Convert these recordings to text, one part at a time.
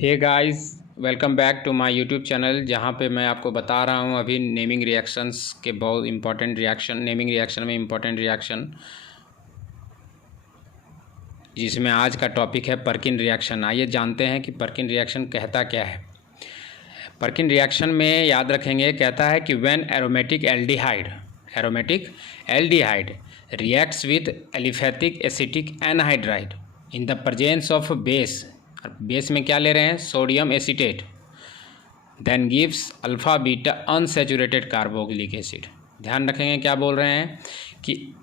Hey guys, welcome back to my YouTube channel, जहाँ पे मैं आपको बता रहा हूँ अभी नेमिंग रिएक्शंस के बहुत इंपॉर्टेंट रिएक्शन, नेमिंग रिएक्शन में इंपॉर्टेंट रिएक्शन, जिसमें आज का टॉपिक है पर्किन रिएक्शन। आइए जानते हैं कि पर्किन रिएक्शन कहता क्या है। पर्किन रिएक्शन में याद रखेंगे, कहता है कि when aromatic aldehyde reacts with aliphatic acetic anhydride in the presence of base, base में क्या ले रहे हैं, sodium acetate, then gives alpha beta unsaturated carboxylic acid. ध्यान रखेंगे क्या बोल रहे हैं कि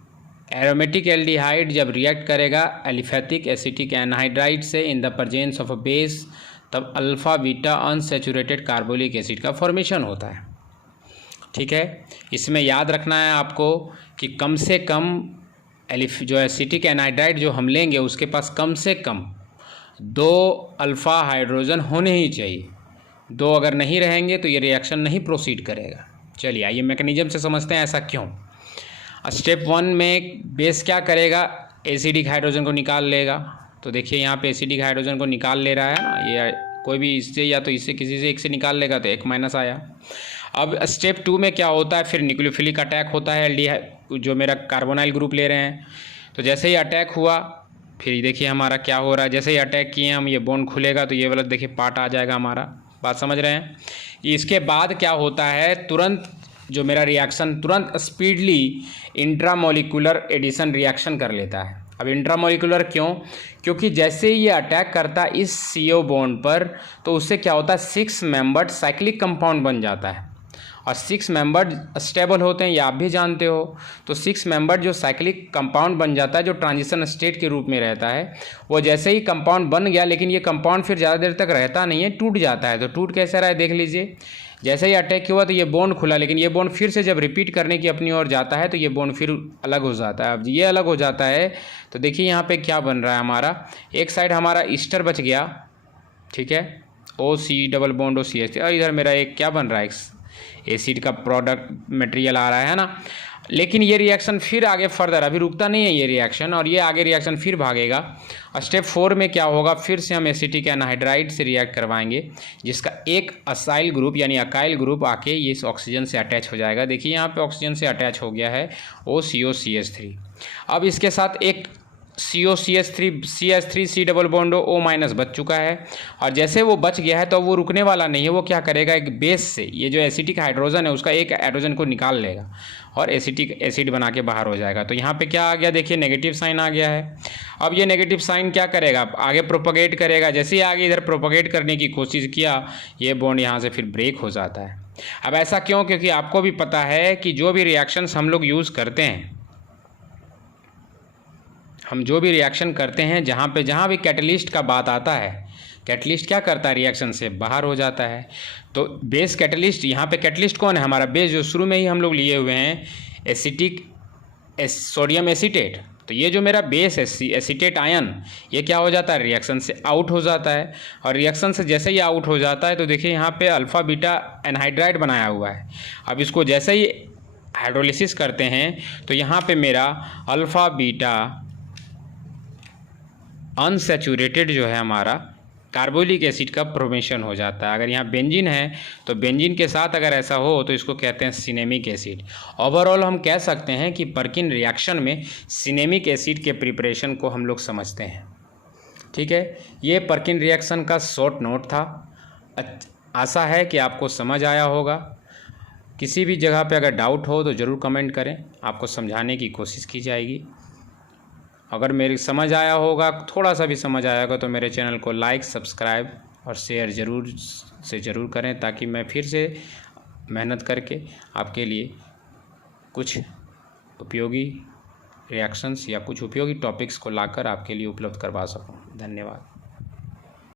एरोमेटिक एल्डिहाइड जब रिएक्ट करेगा एलिफैटिक एसिटिक एनहाइड्राइड से in the presence of a base, तब alpha beta unsaturated carboxylic acid का फॉर्मेशन होता है। ठीक है, इसमें याद रखना है आपको कि कम से कम जो एसिटिक एनहाइड्राइड जो हम लेंगे उसके पास कम से कम 2 अल्फ़ा हाइड्रोजन होने ही चाहिए। 2 अगर नहीं रहेंगे तो ये रिएक्शन नहीं प्रोसीड करेगा। चलिए आइए मैकेनिज्म से समझते हैं ऐसा क्यों। स्टेप 1 में बेस क्या करेगा, एसिडिक हाइड्रोजन को निकाल लेगा। तो देखिए यहाँ पे एसिडिक हाइड्रोजन को निकाल ले रहा है ना, ये कोई भी इससे या तो इससे किसी से एक से निकाल लेगा तो 1 माइनस आया। अब स्टेप 2 में क्या होता है, फिर न्यूक्लियोफिलिक अटैक होता है एल्डिहाइड जो मेरा कार्बोनाइल ग्रुप ले रहे हैं। तो जैसे ही अटैक हुआ, फिर देखिए हमारा क्या हो रहा है, जैसे ही अटैक किए हम, ये बॉन्ड खुलेगा तो ये वाला देखिए पार्ट आ जाएगा हमारा। बात समझ रहे हैं। इसके बाद क्या होता है, तुरंत जो मेरा रिएक्शन तुरंत स्पीडली इंट्रामोलिकुलर एडिशन रिएक्शन कर लेता है। अब इंट्रामोलिकुलर क्यों, क्योंकि जैसे ही ये अटैक करता है इस CO बॉन्ड पर, तो उससे क्या होता है, 6 मेंबर्ड साइक्लिक कंपाउंड बन जाता है। और 6 मेंबर्ड स्टेबल होते हैं, ये आप भी जानते हो। तो 6 मेंबर्ड जो साइक्लिक कंपाउंड बन जाता है, जो ट्रांजिशन स्टेट के रूप में रहता है, वो जैसे ही कंपाउंड बन गया, लेकिन ये कंपाउंड फिर ज़्यादा देर तक रहता नहीं है, टूट जाता है। तो टूट कैसे रहा है देख लीजिए। जैसे ही अटैक हुआ तो ये बॉन्ड खुला, लेकिन ये बॉन्ड फिर से जब रिपीट करने की अपनी ओर जाता है तो ये बॉन्ड फिर अलग हो जाता है। अब ये अलग हो जाता है तो देखिए यहाँ पे क्या बन रहा है हमारा, एक साइड हमारा ईस्टर बच गया, ठीक है, OC डबल बॉन्ड OCH, और इधर मेरा एक क्या बन रहा है, एसिड का प्रोडक्ट मटेरियल आ रहा है ना। लेकिन ये रिएक्शन फिर आगे फर्दर, अभी रुकता नहीं है ये रिएक्शन, और ये आगे रिएक्शन फिर भागेगा। स्टेप 4 में क्या होगा, फिर से हम एसिटिक एनहाइड्राइड से रिएक्ट करवाएंगे, जिसका एक असाइल ग्रुप यानी अकाइल ग्रुप आके ये इस ऑक्सीजन से अटैच हो जाएगा। देखिए यहाँ पे ऑक्सीजन से अटैच हो गया है OCO-CH3। अब इसके साथ एक CH3 C double bond O minus बच चुका है, और जैसे वो बच गया है तो वो रुकने वाला नहीं है। वो क्या करेगा, एक बेस से ये जो एसिटिक हाइड्रोजन है उसका एक हाइड्रोजन को निकाल लेगा और एसिटिक एसिड बना के बाहर हो जाएगा। तो यहाँ पे क्या आ गया, देखिए नेगेटिव साइन आ गया है। अब ये नेगेटिव साइन क्या करेगा, आगे प्रोपगेट करेगा। जैसे ही आगे इधर प्रोपगेट करने की कोशिश किया, ये बॉन्ड यहाँ से फिर ब्रेक हो जाता है। अब ऐसा क्यों, क्योंकि आपको भी पता है कि जो भी रिएक्शंस हम लोग यूज़ करते हैं, हम जो भी रिएक्शन करते हैं, जहाँ भी कैटलिस्ट का बात आता है, कैटलिस्ट क्या करता है, रिएक्शन से बाहर हो जाता है। तो बेस कैटलिस्ट, यहाँ पे कैटलिस्ट कौन है, हमारा बेस जो शुरू में ही हम लोग लिए हुए हैं, एसिटिक सोडियम एसीटेट। तो ये जो मेरा बेस है एसीटेट आयन, ये क्या हो जाता है, रिएक्शन से आउट हो जाता है। और रिएक्शन से जैसे ही आउट हो जाता है तो देखिए यहाँ पे अल्फ़ा बीटा एनहाइड्राइड बनाया हुआ है। अब इसको जैसे ही हाइड्रोलिसिस करते हैं तो यहाँ पे मेरा अल्फ़ा बीटा अनसैचुरेटेड जो है हमारा कार्बोलिक एसिड का फॉर्मेशन हो जाता है। अगर यहाँ बेंजीन है तो बेंजीन के साथ अगर ऐसा हो तो इसको कहते हैं सिनेमिक एसिड। ओवरऑल हम कह सकते हैं कि पर्किन रिएक्शन में सिनेमिक एसिड के प्रिपरेशन को हम लोग समझते हैं। ठीक है, ये पर्किन रिएक्शन का शॉर्ट नोट था। आशा है कि आपको समझ आया होगा। किसी भी जगह पे अगर डाउट हो तो ज़रूर कमेंट करें, आपको समझाने की कोशिश की जाएगी। अगर मेरी समझ आया होगा, थोड़ा सा भी समझ आया होगा, तो मेरे चैनल को लाइक, सब्सक्राइब और शेयर ज़रूर करें, ताकि मैं फिर से मेहनत करके आपके लिए कुछ उपयोगी रिएक्शंस या कुछ उपयोगी टॉपिक्स को लाकर आपके लिए उपलब्ध करवा सकूं। धन्यवाद।